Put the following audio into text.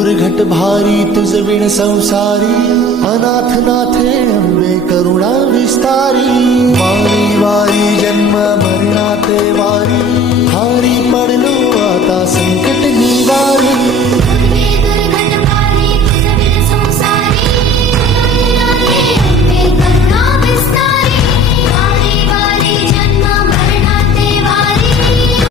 दुर्घट भारी तुझ विण संसारी, अनाथ नाथे अंबे करुणा विस्तारी, वारी वारी जन्म मरणाते वारी,